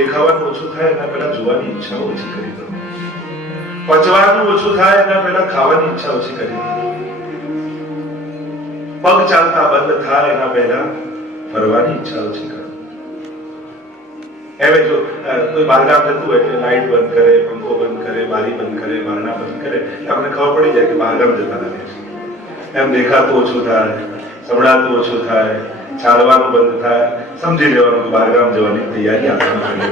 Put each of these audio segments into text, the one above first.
દેખાવાનું ઓછું થાય એના પહેલા જોવાની ઈચ્છા ઓછી કરી દો. પચવાનું ઓછું થાય એના પહેલા ખાવાની ઈચ્છા ઓછી કરી દો. પગ ચાલતા બંધ થાય એના પહેલા ફરવાની ઈચ્છા ઓછી કરો. હવે જો કોઈ બહારગામ જતું હોય એટલે લાઈટ બંધ કરે, પંખો બંધ કરે, બારી બંધ કરે, બારણા બંધ કરે, આપણને ખબર પડી જાય કે બહારગામ જતા લાગે છે. એમ દેખાતું ઓછું થાય, સંભળાતું ઓછું થાય, ચાલવાનું બંધ થાય, समझी लेवानों को बाहरगाम जवानी तैयारी आपने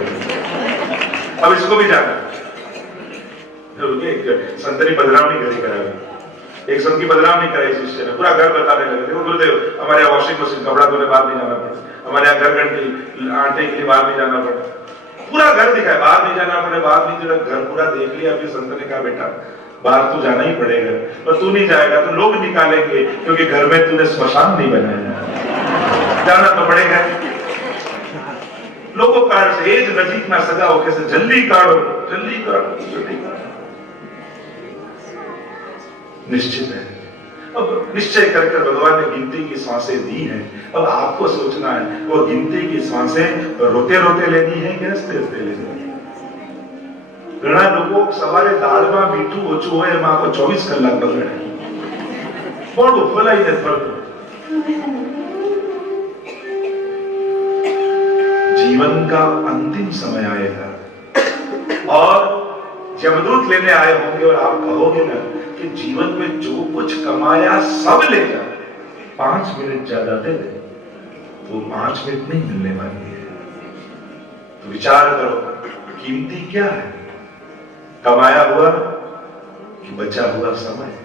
अब इसको भी जाना. एक संतरी बदनामी घरी करावी, एक संत की बदनामी कराई शिष्य ने, पूरा घर बताने लगे थे. गुरुदेव हमारे यहाँ वॉशिंग मशीन कपड़ा धोने बाहर नहीं जाना पड़े, हमारे यहाँ घर घंटे आटे के लिए बाहर नहीं जाना पड़े, पूरा घर दिखाया, बाहर नहीं जाना पड़े, बाहर नहीं जाना, घर पूरा देख लिया. अभी संत ने कहा बेटा बाहर तो जाना ही पड़ेगा, पर तू नहीं जाएगा तो लोग निकालेंगे, क्योंकि घर में तूने स्मशान नहीं बनाया, जाना तो पड़ेगा. लोगों का एज नजीक ना सगा हो कैसे जल्दी काढ़ो, जल्दी काढ़ो, जल्दी काढ़ो. निश्चित है, अब निश्चय कर भगवान ने गिनती की सांसें दी हैं. अब आपको सोचना है वो गिनती की सांसें रोते रोते लेनी है कि हंसते हंसते लेनी है. घણા લોકો સવારે દાળમાં મીઠું ઓછું હોય એમાં આખો 24 કલાક બગડે, મોઢું ફોલાઈને ફરતું. जीवन का अंतिम समय आएगा और यमदूत लेने आए होंगे और आप कहोगे ना कि जीवन में जो कुछ कमाया सब ले जा, 5 मिनट ज्यादा दे दे, तो 5 मिनट नहीं मिलने वाली है. तो विचार करो कीमती क्या है, कमाया हुआ कि बचा हुआ समय.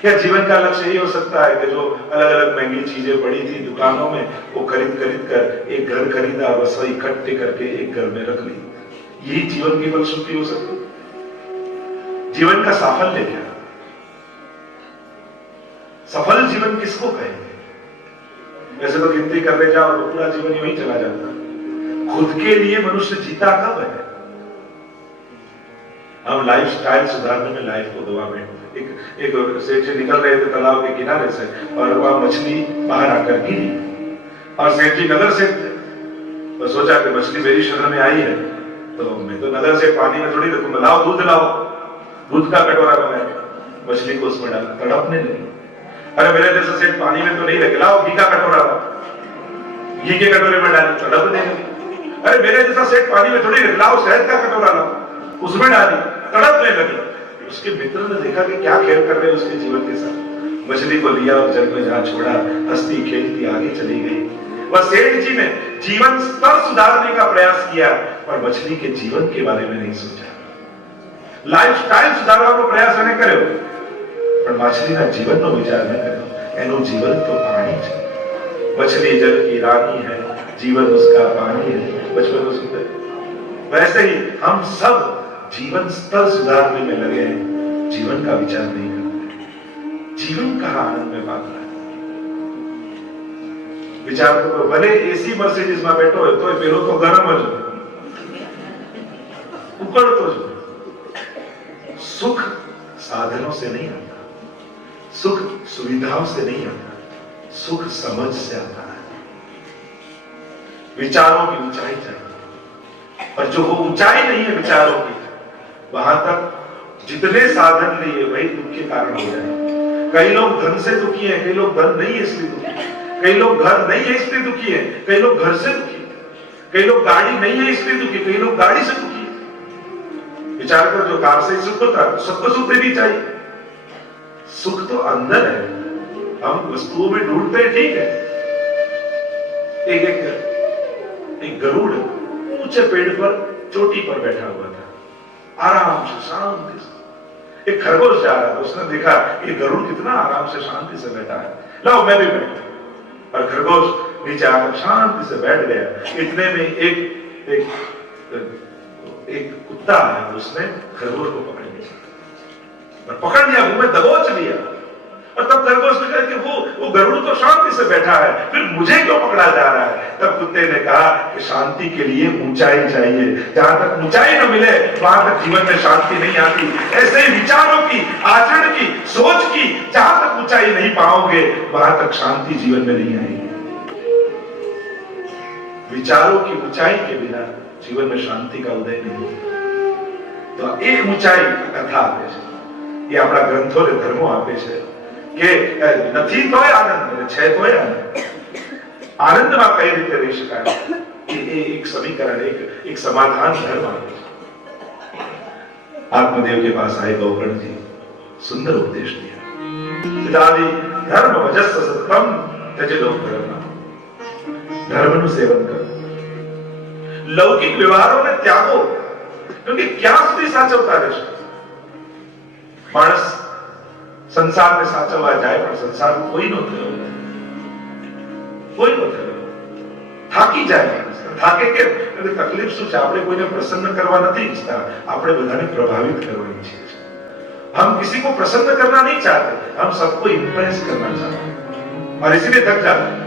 क्या जीवन का लक्ष्य यही हो सकता है कि जो अलग अलग महंगी चीजें पड़ी थी दुकानों में वो खरीद कर एक घर खरीदा, बस इकट्ठे करके एक घर में रख ली, यही जीवन की फलश्रुति हो सकती? जीवन का साफल्य क्या? सफल जीवन किसको कहेंगे? वैसे तो गिनती करने जाओ तो पूरा जीवन यूं ही चला जाता. खुद के लिए मनुष्य जीता कब है? हम लाइफ स्टाइल सुधारने में लाइफ को दुआ में एक सेठ जी निकल रहे थे तालाब के किनारे से और वह मछली बाहर आकर गिरी और सेठ जी नगर से थे, तो सोचा कि मछली मेरी शरण में आई है तो मैं तो नगर से पानी में थोड़ी रखूंगा, लाओ, दूध का कटोरा बनाया, मछली को उसमें डाला, तड़पने लगी. अरे मेरे जैसा सेठ पानी में तो नहीं रखे, लाओ घी का कटोरा, घी के कटोरे में डाली, तड़पने लगी. अरे मेरे जैसा सेठ पानी में थोड़ी रखे, लाओ शहद का कटोरा लाओ, उसमें डाली, तड़पने लगी. उसके मित्र ने देखा कि क्या खेल कर रहे हैं उसके जीवन के साथ, मछली को लिया और जल में जहां छोड़ा, हंसती खेलती आगे चली गई. वह सेठ जी ने जीवन स्तर सुधारने का प्रयास किया पर मछली के जीवन के बारे में नहीं सोचा. लाइफस्टाइल सुधारવાનો પ્રયાસ એને કર્યો પણ માછલીના જીવનનો વિચાર ન કર્યો. એનું જીવન તો પાણી છે. मछली जल की रानी है, जीवन उसका पानी है. बचपन में सुनते. वैसे ही हम सब जीवन स्तर सुधारने में लगे हैं, जीवन का विचार नहीं करते. जीवन कहाँ आनंद में बात रहा है. विचार करो, भले एसी मर्सिडीज में बैठो हो तो पेलो तो गरम ज उकड़तो ज. सुख साधनों से नहीं आता, सुख सुविधाओं से नहीं आता, सुख समझ से आता है. विचारों की ऊंचाई चाहिए और जो वो ऊंचाई नहीं है विचारों की, वहां तक जितने साधन लिए वही दुख के कारण हो जाए. कई लोग धन से दुखी हैं, कई लोग धन नहीं है इसलिए दुखी हैं, कई लोग घर नहीं है इसलिए दुखी हैं, कई लोग घर से दुखी हैं, कई लोग गाड़ी नहीं है इसलिए दुखी, कई लोग गाड़ी से दुखी हैं. विचार करो, जो कार से सुख होता है सबको सुख देनी चाहिए. सुख तो अंदर है, हम वस्तुओं में ढूंढते हैं, ठीक है. एक गरुड़ ऊंचे पेड़ पर चोटी पर बैठा हुआ था, आराम से शांति से. एक खरगोश जा रहा था, उसने देखा ये गरुड़ कितना आराम से शांति से बैठा है, लाओ मैं भी बैठता. और खरगोश नीचे आकर शांति से बैठ गया. इतने में एक कुत्ता है, उसने खरगोश को पकड़ लिया और पकड़ लिया, मुंह में दबोच लिया. और तब खरगोश ने कहा कि वो गरुड़ तो शांति से बैठा है, फिर मुझे क्यों पकड़ा जा रहा है. तब कुत्ते ने कहा कि शांति के लिए ऊंचाई चाहिए, जहां तक ऊंचाई न मिले वहां तक जीवन में शांति नहीं आती. ऐसे ही विचारों की, आचरण की, सोच की जहां तक ऊंचाई नहीं पाओगे वहां तक शांति जीवन में नहीं आएगी. विचारों की ऊंचाई के बिना जीवन में शांति का उदय नहीं होता। तो એ ઊંચાઈ કથા આપે છે, એ આપણા ગ્રંથોને ધર્મો આપે છે કે નથી તોય આનંદ અને છે તોય આનંદ, આનંદમાં કઈ રીતે રહી શકાય એ એક સમીકરણ, એક સમાધાન ધર્મ આપે છે। आत्मदेव के पास आए गौकर्ण जी, सुंदर उपदेश दिया, पिताजी धर्म वजस सतम त्यजे लोक धर्म, धर्मનું સેવન કરો, લૌકિક વ્યવહારોને ત્યાગો, क्योंकि क्या સુધી સાચવતા રહેશે? માણસ સંસારને સાચવવા જાય પણ સંસાર કોઈ નો થયો, કોઈ નો થયો, થાકી જાય માણસ। થાકે કે તકલીફ શું છે? આપણે કોઈને પ્રસન્ન કરવા નથી ઈચ્છતા, આપણે બધાને પ્રભાવિત કરવા ઈચ્છીએ છીએ। हम किसी को प्रसन्न करना नहीं चाहते, हम सबको इंप्रेस करना चाहते हैं और इसीलिए थक जाते हैं।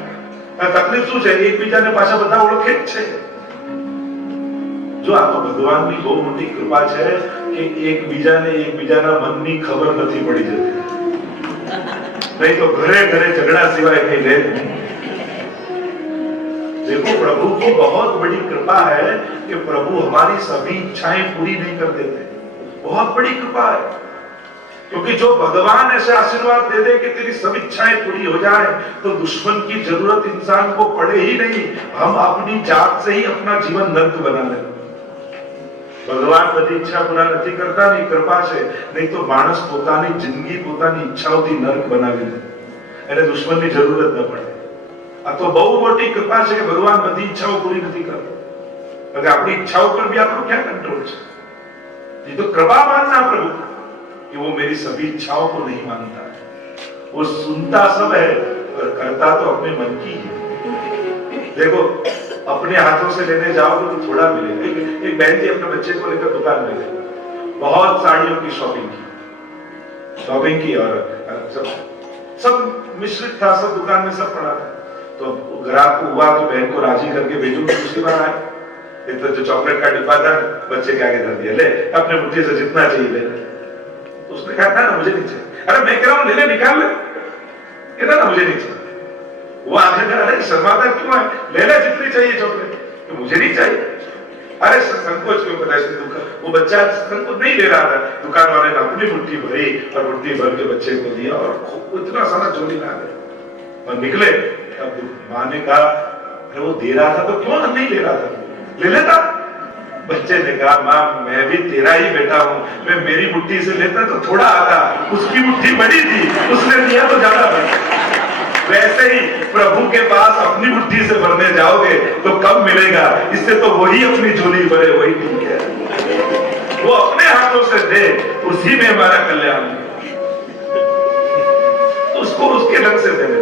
तकलीफ શું છે? એકબીજાને પાછા બધા ઓળખે જ છે। જો આ તો ભગવાનની બહુ મોટી કૃપા છે કે એકબીજાના મનની ખબર નથી પડી જતી, નહીં તો ઘરે ઘરે ઝઘડા સિવાય કઈ રહે नहीं। देखो प्रभु की बहुत बड़ी कृपा है कि प्रभु हमारी सभी इच्छाएं पूरी नहीं कर देते, बहुत बड़ी कृपा है। क्योंकि जो भगवान ऐसे आशीर्वाद दे दे कि तेरी सब इच्छाएं पूरी हो जाए तो दुश्मन की जरूरत इंसान को पड़े ही नहीं, हम अपनी जात से ही अपना जीवन नर्क बना ले। भगवान बड़ी इच्छा पूरा नहीं करता, नहीं कृपा से, नहीं तो मानस પોતાની જિંદગી પોતાની ઈચ્છાઓથી નર્ક બનાવી દે, એને દુશ્મનની જરૂરત ન પડે। આ તો બહુ મોટી કૃપા છે કે ભગવાન બધી ઈચ્છાઓ પૂરી નથી કરતા, કારણ કે આપણી ઈચ્છાઓ પર भी આપણો क्या कंट्रोल છે? ये तो कृपा मानना प्रभु कि वो मेरी सभी इच्छाओं को नहीं मानता है, वो सुनता सब है पर करता तो अपने मन की है। देखो अपने हाथों से लेने जाओगे तो थोड़ा मिलेगा। एक बहन जी अपने बच्चे को लेकर दुकान में गई, बहुत साड़ियों की शॉपिंग की और सब मिश्रित था, सब दुकान में सब पड़ा था। तो ग्राहक को हुआ तो बहन को राजी करके भेजू, दूसरी बार आए तो जो चॉकलेट का डिब्बा था बच्चे के आगे धर दिया, ले अपने मुट्ठी से जितना चाहिए ले। उसने कहा था ना मुझे नहीं चाहिए। अरे मैं कह रहा हूं ले ले, निकाल ले, कहता ना मुझे नहीं चाहिए। वो आगे कह रहा है शर्माता क्यों है, ले ले जितनी चाहिए चॉकलेट, तो मुझे नहीं चाहिए। अरे संकोच क्यों पता है? वो बच्चा संकोच नहीं ले रहा था, दुकान वाले ने अपनी मुट्ठी भरी और मुट्ठी भर के बच्चे को दिया और इतना सारा झोली ला गए और निकले। अब माँ ने कहा अरे वो दे रहा था तो क्यों नहीं ले रहा था, ले लेता। बच्चे ने कहा माँ मैं भी तेरा ही बेटा हूँ, मैं मेरी मुट्ठी से लेता तो थोड़ा आता, उसकी मुट्ठी बड़ी थी, उसने दिया तो ज्यादा बड़ा। वैसे ही प्रभु के पास अपनी मुट्ठी से भरने जाओगे तो कम मिलेगा, इससे तो वही अपनी झोली भरे वही ठीक है। वो अपने हाथों से दे, उसी में हमारा कल्याण है। तो उसको उसके ढंग से देने,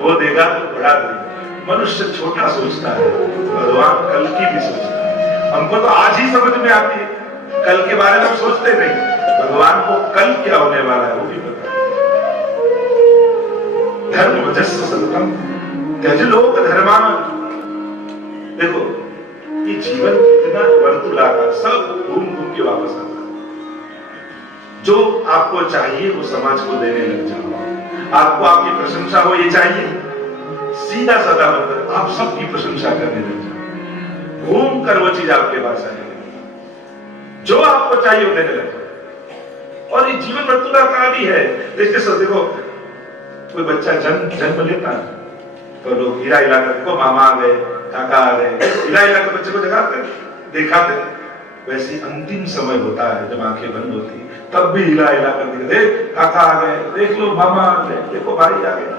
वो देगा तो बड़ा देगा। मनुष्य छोटा सोचता है, भगवान कल की भी सोचता है। हमको तो आज ही समझ में आती है, कल के बारे में सोचते नहीं, भगवान को कल क्या होने वाला है वो भी पता है। धर्म वजस सततम त्यज लोक धर्मान। देखो ये जीवन इतना वर्तुलाकार, सब घूम घूम के वापस आता है। जो आपको चाहिए वो समाज को देने लग जाओ। आपको आपकी प्रशंसा हो ये चाहिए, सीधा साधा मतलब आप सबकी प्रशंसा करने लग जाओ, घूम कर वो चीज आपके पास आएगी, जो आपको चाहिए वो देने लग जाओ। और ये जीवन वर्तुलाकार ही है। देखो कोई बच्चा जन्म लेता है तो लोग हिला हिला कर, देखो मामा आ गए, काका आ गए, हिला हिला कर बच्चे को जगाते दिखाते। वैसे अंतिम समय होता है जब आंखें बंद होती तब भी हिला हिला कर दिखा, देख काका आ गए, देख लो मामा आ गए, देखो भाई आ गया।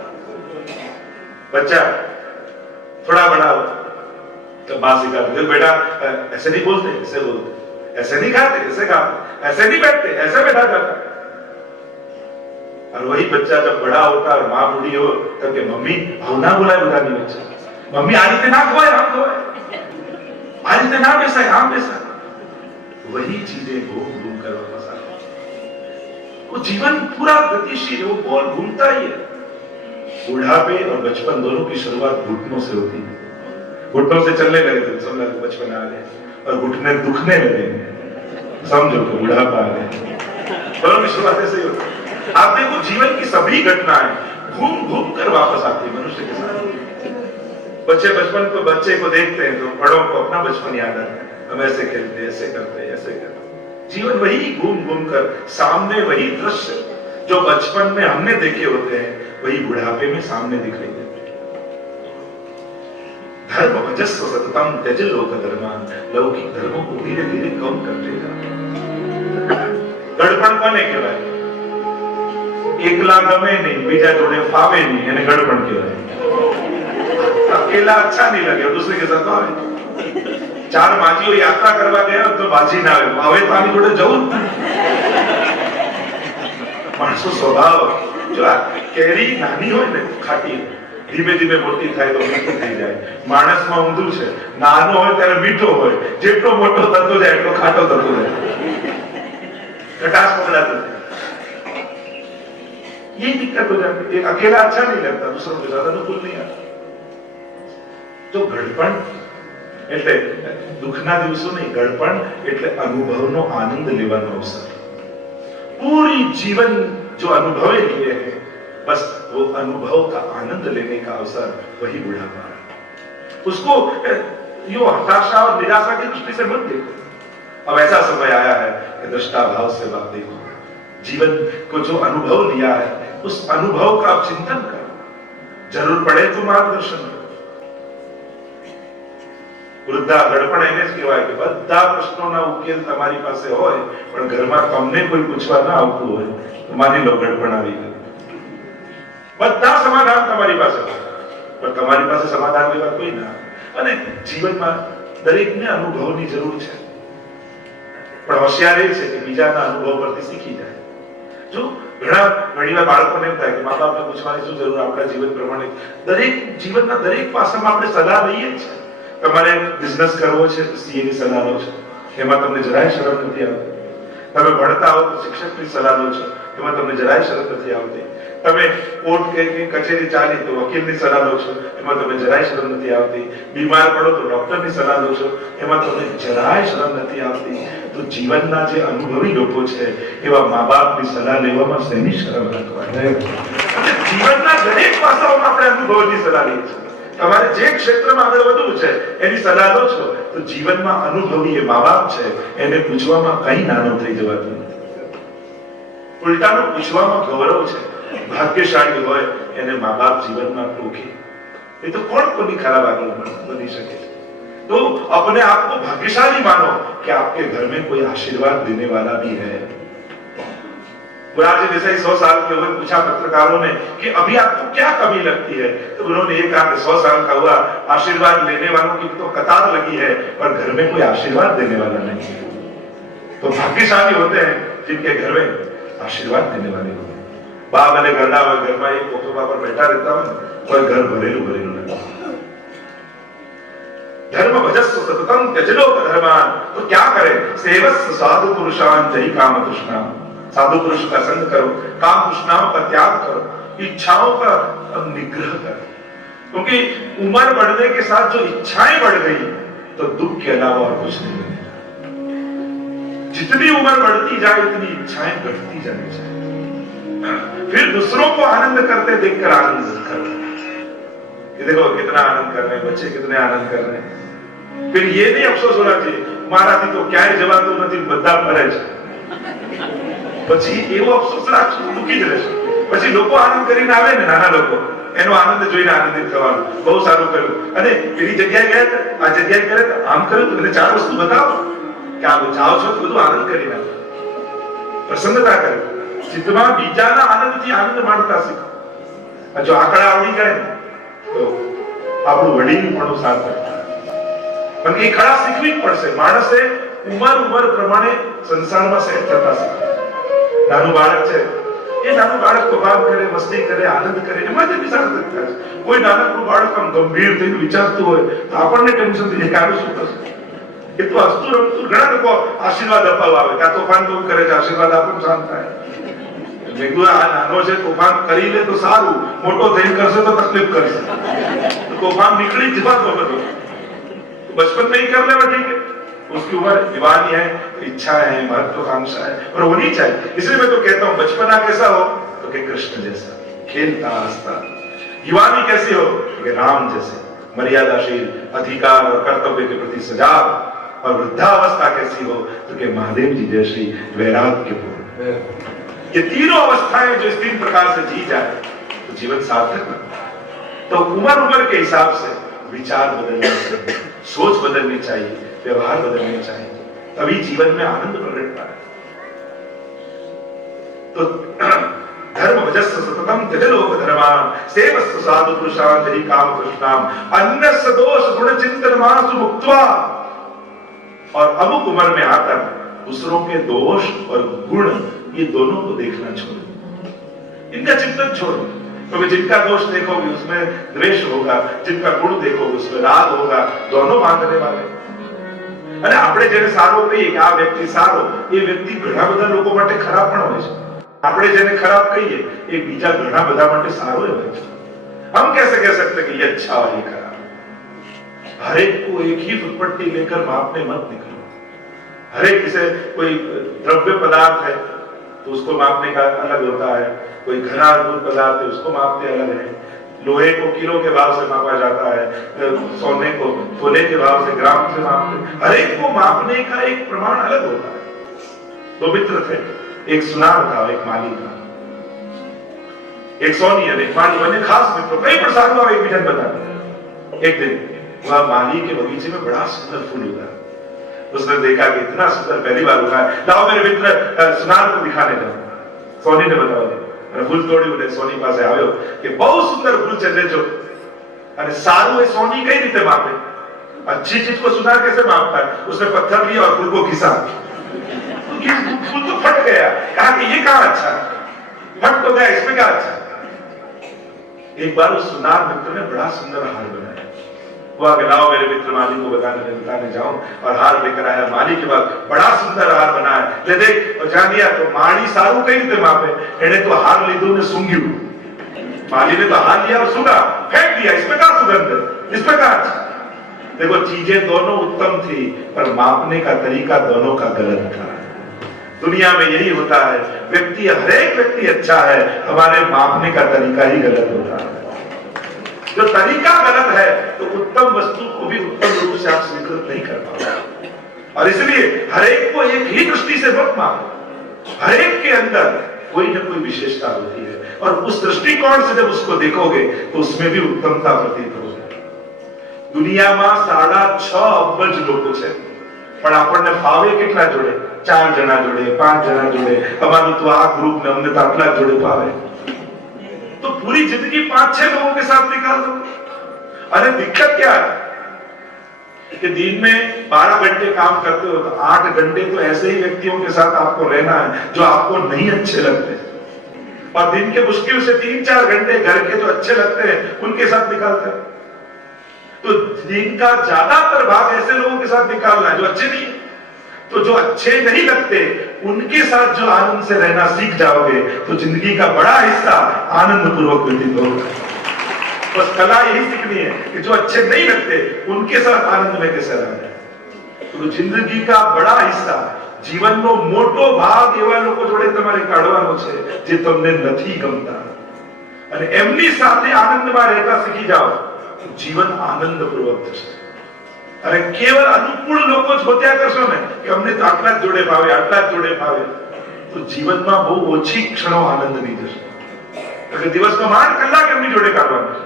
बच्चा थोड़ा बड़ा हो तो माँ सिखाते, देखो बेटा ऐसे नहीं बोलते, ऐसे बोलते, ऐसे नहीं खाते, ऐसे खाते, ऐसे नहीं बैठते, ऐसे बैठा जाता। और वही बच्चा जब बड़ा होता और माँ बूढ़ी हो तब के मम्मी भावना बोला है बुरानी बच्चा, मम्मी आ रीते ना खोए हम खोए, आ रीते ना बेसा हम बेसा। वही चीजें घूम घूम कर वापस आती। वो जीवन पूरा गतिशील, वो गोल घूमता ही है। बुढ़ापे और बचपन दोनों की शुरुआत घुटनों से होती है। घुटनों से चलने लगे तो समझ बचपन आ गए, और घुटने दुखने लगे समझो तो बुढ़ापा आ गया। दोनों की शुरुआत ऐसे ही होती है। आप देखो जीवन की सभी घटनाएं घूम घूम कर वापस आती है मनुष्य के साथ। बच्चे बचपन को बच्चे को देखते हैं तो बड़ों को अपना बचपन याद आता है, हम ऐसे खेलते, ऐसे करते, ऐसे करते। जीवन वही घूम घूम कर सामने वही दृश्य जो बचपन में हमने देखे होते हैं वही बुढ़ापे में सामने दिखाई देते। धर्म भजस्व सततम त्यज लोक धर्मान, लौकिक धर्मों को धीरे धीरे कम करते जाओ। गड़पण कोने कहेवाय? एकला गमे नहीं, बीजा जोड़े फावे नहीं, यानी गड़पण कहेवाय। अकेला अच्छा नहीं लगे, दूसरे के साथ आवे। चार माजीओ यात्रा करवा गया तो बाजी ना आवे, आवे तो आनी जोड़े जવું જ माणसो स्वभाव जो केरी नानी હોય ને ખાટી ધીમે ધીમે મોટી થાય તો મીઠી થઈ જાય. માણસમાં ઊંધું છે, નાનો હોય ત્યારે મીઠો હોય, જેટલો મોટો થતો જાય એટલો ખાટો થતો જાય. खटास पकड़ाते थे, ये दिक्कत हो जाती है. अकेला अच्छा नहीं लगता, दूसरों के साथ अनुकूल नहीं आता. तो गड़पण એટલે દુઃખના દિવસો નહીં, ગડપણ એટલે અનુભવનો આનંદ લેવાનો અવસર. पूरी जीवन जो अनुभव लिए हैं, बस वो अनुभव का आनंद लेने का अवसर वही बुढ़ापा है. उसको यो हताशा और निराशा की दृष्टि से मत देखो. अब ऐसा समय आया है कि दृष्टा भाव से बात देखो. जीवन को जो अनुभव लिया है उस अनुभव का आप चिंतन करो, जरूर पड़े तो मार्गदर्शन करो. વૃદ્ધા ગડપણ એને જ કહેવાય કે બધા પ્રશ્નોના ઉકેલ તમારી પાસે હોય પણ ઘરમાં તમને કોઈ પૂછવા ના આવતું હોય તો માની લો ગડપણ આવી ગયું. બધા સમાધાન તમારી પાસે હોય પણ તમારી પાસે સમાધાન લેવા કોઈ ના. અને જીવનમાં દરેકને અનુભવની જરૂર છે, પણ હોશિયાર એ છે કે બીજાના અનુભવ પરથી શીખી જાય. જો ઘણીવાર બાળકોને એમ થાય કે મા બાપને પૂછવાની શું જરૂર, આપણા જીવન પ્રમાણે દરેક જીવનના દરેક પાસામાં આપણે સલાહ લઈએ જ છે. તમારે બિઝનેસ કરવો છે તો સીએ ની સલાહ લો છો, એમાં તમને જરાય શરમ નથી આવતી. તમે ભણતા હો તો શિક્ષકની સલાહ લો છો, એમાં તમને જરાય શરમ નથી આવતી. તમે કોર્ટ કે કચેરી ચાલી તો વકીલની સલાહ લો છો, એમાં તમને જરાય શરમ નથી આવતી. બીમાર પડો તો ડોક્ટરની સલાહ લો છો, એમાં તમને જરાય શરમ નથી આવતી. તો જીવનના જે અનુભવી લોકો છે એવા મા બાપની સલાહ લેવામાં શેની શરમ રાખવાની? જીવનના દરેક પાસાઓમાં આપણે અનુભવની સલાહ લઈએ છીએ. તમારે જે ક્ષેત્રમાં આગળ વધવું છે એની સલાહ લો છો તો જીવનમાં અનુભવી એ મા બાપ છે એને પૂછવામાં કઈ નાનો થઈ જવાતું નથી. ઉલટાનું પૂછવામાં ગૌરવ છે. ભાગ્યશાળી હોય એને મા બાપ જીવનમાં ટોકે એ તો કોણ કોની ખરાબ આગળ બની શકે છે. तो अपने आप को भाग्यशाली मानो कि आपके घर में कोई आशीर्वाद देने वाला भी है. मुरारजी देसाई 100 साल के हुए, पूछा पत्रकारों ने कि अभी आपको क्या कमी लगती है, तो उन्होंने ये कहा कि 100 साल का हुआ, आशीर्वाद लेने वालों की तो कतार लगी है पर घर में कोई आशीर्वाद देने वाला नहीं है. तो भाग्यशाली होते हैं जिनके घर में आशीर्वाद देने वाले होते हैं. बाप અને ઘરના હોય, ઘરમાં એક પોતોબા પર બેઠા રહેતા હોય તો घर ભરેલું ભરેલું રહે. धर्म भजस्व सततम त्यज लोक धर्मान. तो क्या करें? सेवस्व साधु पुरुषान जहि काम तृष्णा. साधु पुरुष का संग करो, काम तृष्णाओं का त्याग करो, इच्छाओं का निग्रह करो. क्योंकि उम्र बढ़ने के साथ जो इच्छाएं बढ़ गई तो दुख के अलावा और कुछ नहीं बनेगा. जितनी उम्र बढ़ती जाए उतनी इच्छाएं बढ़ती जानी चाहिए. फिर दूसरों को आनंद करते देखकर आनंद करो कि देखो कितना आनंद कर रहे हैं बच्चे, कितने आनंद कर रहे हैं. फिर ये नहीं अफसोस होना चाहिए મારાથી તો ક્યાંય જવાતું નથી, બધા ફરે છે. પછી એવો અફસોસ રાખશો દુઃખી જ રહેશો. પછી લોકો આનંદ કરીને આવે ને, નાના લોકો, એનો આનંદ જોઈને આનંદિત થવાનું. બહુ સારું કર્યું, અને પેલી જગ્યાએ ગયા હતા, આ જગ્યાએ કરે તો આમ કર્યું, તો મને 4 વસ્તુ બતાવો કે આ જાઓ છો તો બધું આનંદ કરીને આવો. પ્રસન્નતા કરે. ચિત્તમાં બીજાના આનંદથી આનંદ માણતા શીખો. જો આંકડા આવડી જાય ને તો આપણું વડીલપણું સાર્થક. પણ એ કળા શીખવી જ પડશે. માણસે ઉંમર પ્રમાણે સંસારમાં સેટ થતા શીખે. નાનું બાળક છે, એ નાનું બાળક તોફાન કરે, મસ્તી કરે, આનંદ કરે, એમાં જ સાર્થક થાય છે. કોઈ નાનકડું બાળક આમ ગંભીર થઈને વિચારતું હોય તો આપણને ટેન્શન થઈ જાય કે આનું શું થશે. એ તો હસતું રમતું ઘણા લોકો આશીર્વાદ અપાવવા આવે કે આ તોફાન કેવું કરે છે, આશીર્વાદ આપો શાંત થાય. આ નાનો છે, તોફાન કરી લે તો સારું, મોટો થઈને કરશે તો તકલીફ કરશે. तूफान निकली जब तो बचपन में ही कर ले ठीक है, उसकी उम्र जवानी है, इच्छा है, महत्वाकांक्षा है और होनी चाहिए. इसलिए मैं तो कहता हूँ बचपना कैसा हो तो कि कृष्ण जैसा खेलता हंसता. युवानी कैसी हो कि राम जैसे मर्यादाशील, अधिकार और कर्तव्य के प्रति सजाग, और वृद्धावस्था कैसी हो तो कि महादेव जी जैसी वैराग्यपूर्ण। ये तीनों अवस्थाएं जो इस तीन प्रकार से जी जाए तो जीवन सार्थक बनता है। तो उम्र के हिसाब से विचार बदलने चाहिए, सोच बदलनी चाहिए, व्यवहार बदलने चाहिए, तभी जीवन में आनंद प्रकटता है। तो धर्म भजस्व सततम त्यज लोक धर्मान सेवस्व साधु पुरुषान जहि काम कृष्णाम अन्यस्य दोष गुण चिंतन मासु मुक्त्वा। और अमुक उम्र में आकर दूसरों के दोष और गुण ये दोनों को देखना छोड़ो, इनका चिंतन छोड़ो। क्योंकि जिनका दोष देखोगे उसमें द्वेष होगा, जिनका गुण देखोगे उसमें राग होगा, दोनों मानने वाले। અને આપણે જેને સારો કહીએ કે આ વ્યક્તિ સારો, એ વ્યક્તિ ઘણા બધા લોકો માટે ખરાબ પણ હોય છે। આપણે જેને ખરાબ કહીએ એ બીજા ઘણા બધા માટે સારો હોય છે। हम कैसे कह सकते कि ये अच्छा और ये खराब? हर एक को एक ही फुटपट्टी लेकर मापने मत निकलो। हर एक से कोई द्रव्य पदार्थ है तो उसको मापने का अलग होता है, कोई घना अद्भुत पदार्थ है उसको मापते अलग है। लोहे को किलो के भाव से मापा जाता है, सोने को तोले के भाव से, ग्राम से मापते। हर एक को मापने का एक प्रमाण अलग होता है। दो मित्र थे, एक सुनार था, एक माली था, एक सोनी है, एक माली, मैंने खास मित्र कई प्रसाद हुआ एक विजन बता। एक दिन वह माली के बगीचे में बड़ा सुंदर फूल उगा। उसने देखा कि इतना सुंदर पहली बार उगा है, लाओ मेरे मित्र सुनार को दिखाने जाओ। सोनी ने बताया फूल तोड़ी उन्हें सोनी पास આવ્યો કે બહુ સુંદર ફૂલ છે જો, અને સારું એ સોની કઈ રીતે માપે? अच्छी चीज को सुनार कैसे मापता है? उसने पत्थर लिया और फूल को घिसा, फूल तो फट गया। कहा कि ये कहां अच्छा, फट तो गया, इसमें क्या अच्छा? एक बार उस सुनार मित्र ने बड़ा सुंदर हार बनाया। वो आगे लाओ मेरे मित्र माली को बताने जाऊं, और हार लेकर आया। माली के बाद बड़ा सुंदर हार बनाया, ले देख और जान दिया तो माली सारू कई रीते मापे। एने तो हार लीधो ने सूंघ्यू, माली ने तो हार लिया और सूंघा, फेंक दिया, इसमें क्या सुगंध है, इसमें क्या अच्छा? देखो चीजें दोनों उत्तम थी पर मापने का तरीका दोनों का गलत था। दुनिया में यही होता है, व्यक्ति हर एक व्यक्ति अच्छा है, हमारे मापने का तरीका ही गलत होता है। जो तरीका गलत है तो उत्तम वस्तु को भी उत्तम रूप से आप स्वीकृत नहीं कर पाओगे। और इसलिए हर एक को एक ही दृष्टि से मत मानो। हर एक के अंदर कोई न कोई विशेषता होती है, और उस दृष्टिकोण से जब उसको देखोगे तो उसमें भी उत्तमता प्रतीत होगी। दुनिया में 6.5 अब्ज लोगों છે, પણ આપણને ફાવે કેટલા જોડે? 4 જણા જોડે, 5 જણા જોડે। અમારું તો આ ગ્રુપ ને અમને તો આટલા જોડે ફાવે। तो पूरी जिंदगी 5-6 लोगों के साथ निकाल दो। अरे दिक्कत क्या है कि दिन में 12 घंटे काम करते हो तो 8 घंटे तो ऐसे ही व्यक्तियों के साथ आपको रहना है जो आपको नहीं अच्छे लगते, और दिन के मुश्किल से 3-4 घंटे घर के जो अच्छे लगते हैं उनके साथ निकालते हैं। तो दिन का ज्यादातर भाग ऐसे लोगों के साथ निकालना है जो अच्छे नहीं है। तो जो अच्छे नहीं लगते उनके साथ जो आनंद से रहना सीख जाओगे तो जिंदगी का बड़ा हिस्सा आनंद पूर्वक व्यतीत होगा। बस कला यही सीखनी है कि जो अच्छे नहीं लगते उनके साथ आनंद में कैसे रहना है। तो जिंदगी का बड़ा हिस्सा, जीवनનો મોટો ભાગ એવા લોકો જોડે તમારે કાઢવાનો છે જે તમને નથી ગમતા, અને એમની સાથે આનંદમાં રહેતા શીખી જાઓ તો जीवन આનંદપૂર્વક થશે। अरे केवल अनुकूल लोग होत्या करशो ने कि हमने तो आटला ज जोड़े भावे, आटला ज जोड़े भावे, तो जीवन में बहुत ओછી क्षणों आनंद नहीं जशे। એટલે દિવસ માં 8 કલાક એમની જોડે કાઢવાના છે,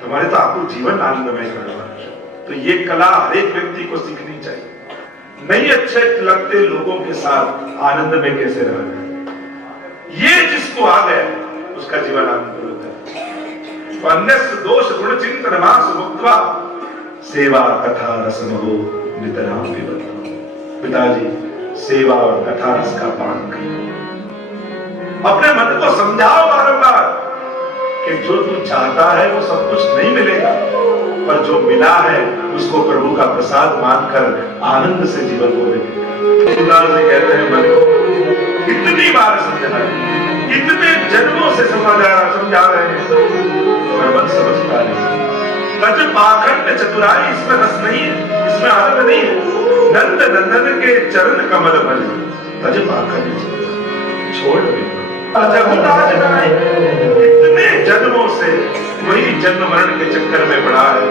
તમારે તો આખું જીવન આનંદમય કાઢવાનું છે। तो ये कला हर एक व्यक्ति को सीखनी चाहिए। नहीं अच्छे लगते लोगों के साथ आनंद में कैसे रहना, ये जिसको आ गया उसका जीवन आनंदपूर्ण है। तो अन्यस्य दोष गुण चिंतन मास मुक्त्वा सेवा कथा रसमहो नितराम पिबत। पिताजी सेवा और कथा रस का पान करो। अपने मन को समझाओ बारंबार कि जो तू चाहता है वो सब कुछ नहीं मिलेगा, पर जो मिला है उसको प्रभु का प्रसाद मानकर आनंद से जीवन को बिताओ। तुलसीदास जी कहते हैं मन को कितनी बार समझाया, कितने जन्मों से समझा रहे हैं, पर मन समझता नहीं। तज पाखंड चतुराई इसमें रस नहीं है, इसमें आनंद नहीं है। नंद नंदन के चरण कमल भज तज पाखंड छोड़ कितने जन्मों से वही जन्म मरण के चक्कर में पड़ा है,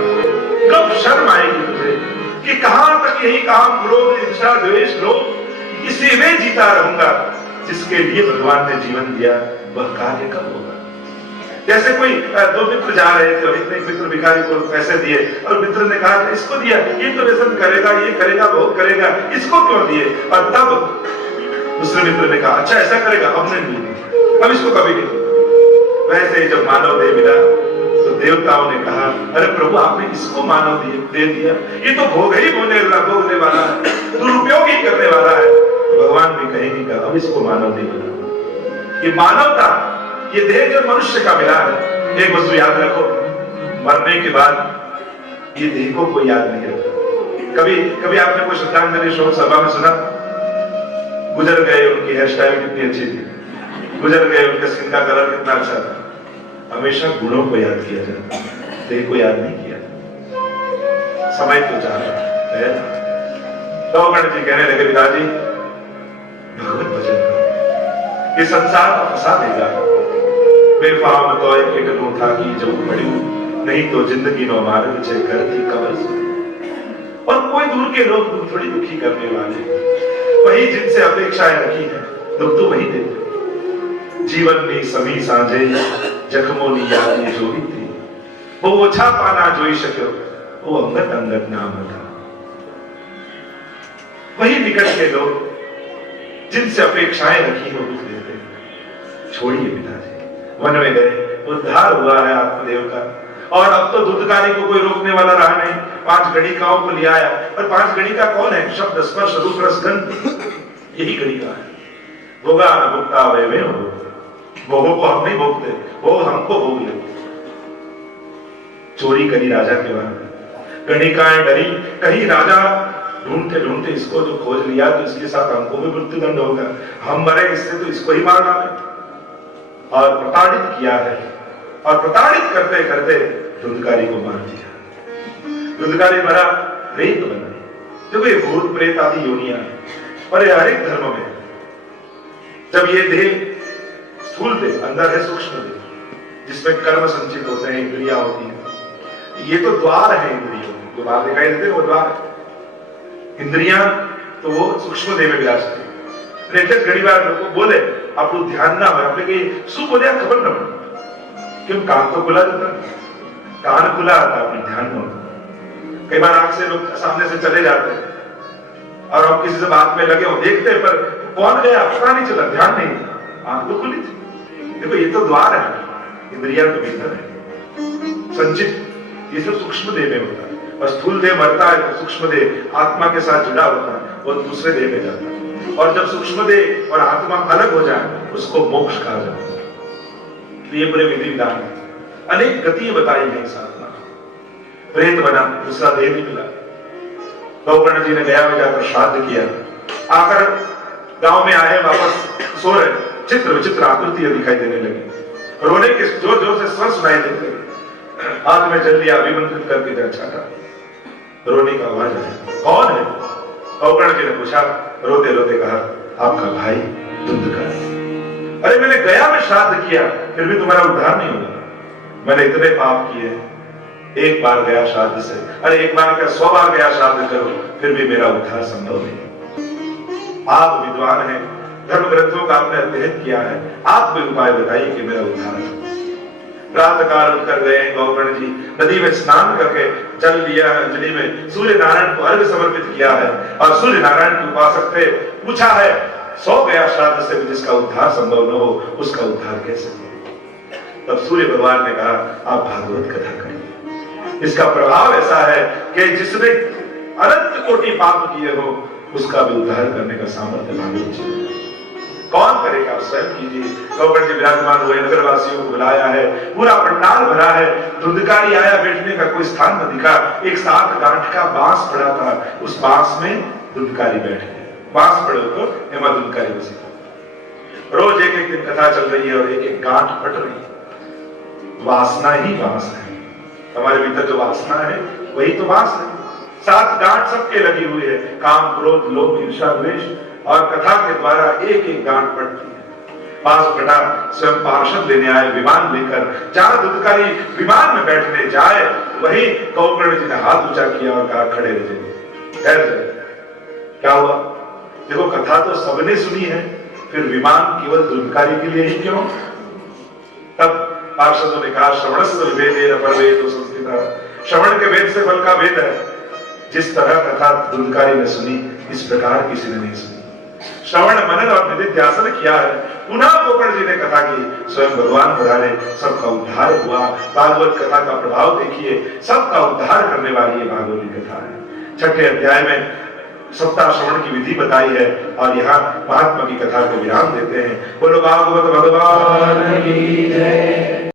तक यही काम, क्रोध, ईर्ष्या, द्वेष, लोभ, इसी में जीता रहूंगा। जिसके लिए भगवान ने जीवन दिया वह कार्य कब होगा? जैसे कोई दो मित्र जा रहे थे और एक मित्र भिखारी को पैसे दिए और मित्र ने कहा इसको दिया, ये तो व्यसन करेगा, ये करेगा, भोग करेगा, इसको क्यों दिए? और तब दूसरे मित्र ने कहा अच्छा ऐसा करेगा, अब नहीं दिए, अब इसको कभी नहीं। वैसे जब मानव देह मिला तो देवताओं ने कहा अरे प्रभु आपने इसको मानव दे दिया, ये तो भोग ही भोगने वाला है, दुरुपयोग ही करने वाला है। तो भगवान भी कहेंगे अब इसको मानव नहीं बना। ये मानवता, ये देह जो मनुष्य का मिला है, एक वस्तु याद रखो, मरने के बाद ये देह को कोई याद नहीं रखता। कभी आपने कोई श्रद्धांजलि शोक सभा में सुना? गुजर गए, उनकी हेयर स्टाइल कितनी अच्छी थी, गुजर गए, उनके स्किन का कलर कितना अच्छा था। हमेशा गुणों को याद किया जाता है, देह को याद नहीं किया। समय तो जा रहा है। तो गणेश जी कहने लगे पिताजी भगवत भजन करो, ये संसार को फंसा देगा। बेफाम तो एक डू था कि जो पड़ी, नहीं तो जिंदगी नो मार्ग चे करती कबर से। और कोई दूर के लोग थोड़ी दुखी करने वाले, वही जिनसे अपेक्षाएं रखी है, दुख तो वही देते। जीवन में सभी सांझे जख्मों नी याद ये जो भी थी, वो ओछा पाना जोई शक्यो, वो अंगत अंगत नाम था। वही निकट के लोग जिनसे अपेक्षाएं रखी हो दुख देते। छोड़िए पिताजी, वन में गए, उद्धार हुआ है आत्मदेव का, और अब तो धुंधकारी को कोई रोकने वाला रहा नहीं। 5 गणिकाओं को ले आया, और 5 गणिका कौन है? शब्द, स्पर्श, रूप, रस, गंध, यही गणिका है। भोगा न भुगता वे में हो, भोगों को हम नहीं भोगते, वो हमको भोग ले। चोरी करी राजा के वहां, गणिकाएं डरी, कहीं राजा ढूंढते ढूंढते इसको जो खोज लिया तो इसके साथ हमको भी मृत्युदंड होगा, हम मरे इससे तो इसको ही मार डाले। और प्रताड़ित किया है, और प्रताड़ित करते करते धुंधकारी को मार दिया। धुंधकारी मरा, प्रेत बना। देखो ये भूत प्रेत आदि योनियां, और ये हर एक धर्म में, जब ये देह स्थूल देह, अंदर है सूक्ष्म देह जिसमें कर्म संचित होते हैं, इंद्रियां होती हैं, ये तो द्वार है इंद्रियों जो बाहर दिखाई देते हैं, वो द्वार है। इंद्रियां तो वो सूक्ष्म देह में विराजती है। એટલે ઘણી વાર લોકો બોલે આપણું ધ્યાન ના હોય, આપણે કહીએ શું બોલ્યા ખબર ન પડે, કેમ કાન તો ખુલ્લા જ હતા, કાન ખુલ્લા હતા, આપણે ध्यान न होता। कई बार आंख से लोग सामने से चले जाते हैं और हम किसी से बात में लगे हो, देखते पर कौन गया पता नहीं चला, ध्यान नहीं था, आंख तो खुली थी। देखो ये तो द्वार है, इंद्रियां तो भीतर है संचित, ये सब सूक्ष्म देह में होता है। और स्थूल देह मरता है तो सूक्ष्म देह आत्मा के साथ जुड़ा होता है, वो दूसरे देह में जाता है। और जब सूक्ष्म देह और आत्मा अलग हो जाए उसको मोक्ष कहा जाता है। तो ये पूरे विधि विधान है, अनेक गति बताई गई साधना। प्रेत बना, दूसरा देह भी मिला। गौकर्ण जी ने गया में जाकर श्राद्ध किया, आकर गांव में आए, वापस सो रहे, चित्र विचित्र आकृतियां दिखाई देने लगी, रोने के जोर जोर से स्वर सुनाई देने लगे। हाथ में जल लिया, अभिमंत्रित करके जल छाटा, रोने का आवाज है, कौन है? गौकर्ण जी ने पूछा, रोते रोते कहा आपका भाई धुंधकारी। अरे मैंने गया में श्राद्ध किया, फिर भी तुम्हारा उद्धार नहीं होगा। मैंने इतने पाप किए, एक बार गया श्राद्ध से, अरे एक बार क्या 100 बार गया श्राद्ध करो, फिर भी मेरा उद्धार संभव नहीं। आप विद्वान हैं, धर्म ग्रंथों का आपने अध्ययन किया है, आप कोई उपाय बताइए कि मेरा उद्धार हो। प्रातः काल उठकर गए गौकर्ण जी, नदी में स्नान करके जल लिया, अंजलि में सूर्य नारायण को अर्घ्य समर्पित किया है, और सूर्य नारायण के उपासक थे, पूछा है 100 गया श्राद्ध से भी जिसका उद्धार संभव न हो, उसका उद्धार कैसे हो? तब सूर्य भगवान ने कहा आप भागवत कथा करिए, इसका प्रभाव ऐसा है कि जिसने अनंत कोटि पाप किए हो उसका भी उद्धार करने का सामर्थ्य भागवत जी। कौन करेगा? आप स्वयं कीजिए। गौकर्ण जी विराजमान हुए, नगर वासियों को बुलाया है, पूरा पंडाल भरा है, धुंधकारी आया, बैठने का कोई स्थान न दिखा। एक 7 गांठ का बांस पड़ा था, उस बांस में धुंधकारी बैठ गए, बांस पड़े तो हेमा धुंधकारी बसी। रोज एक एक दिन कथा चल रही है और एक एक गांठ फट रही है। वासना ही बांस है, हमारे भीतर जो वासना है वही तो बांस है। 7 गांठ सबके लगी हुई है, काम, क्रोध, लोभ, ईर्ष्या, द्वेष, और कथा के द्वारा एक एक गांठ पड़ती है। पास फटा, स्वयं पार्षद लेने आए विमान लेकर, जहां धुंधकारी विमान में बैठने जाए वही गौकर्ण जी ने हाथ ऊंचा किया और कहा खड़े रहिए। ठहर जाए। क्या हुआ? देखो कथा तो सबने सुनी है, फिर विमान केवल धुनकारी के लिए ही क्यों? तब पार्षदों ने कहा श्रवणस्य वेदेन परवेदो संस्थिता, श्रवण के वेद से फल का वेद है। जिस तरह कथा धुनकारी ने सुनी, इस प्रकार किसी ने नहीं सुनी। श्रवण मनन और निधिध्यासन किया है। पुनः पोकर्ण जी ने कथा की, स्वयं भगवान पधारे, सबका उद्धार हुआ। भागवत कथा का प्रभाव देखिए, सबका उद्धार करने वाली ये भागवत की कथा है। छठे अध्याय में सप्ताह श्रवण की विधि बताई है और यहाँ महात्मा की कथा को विराम देते हैं। बोलो भागवत भगवान की जय।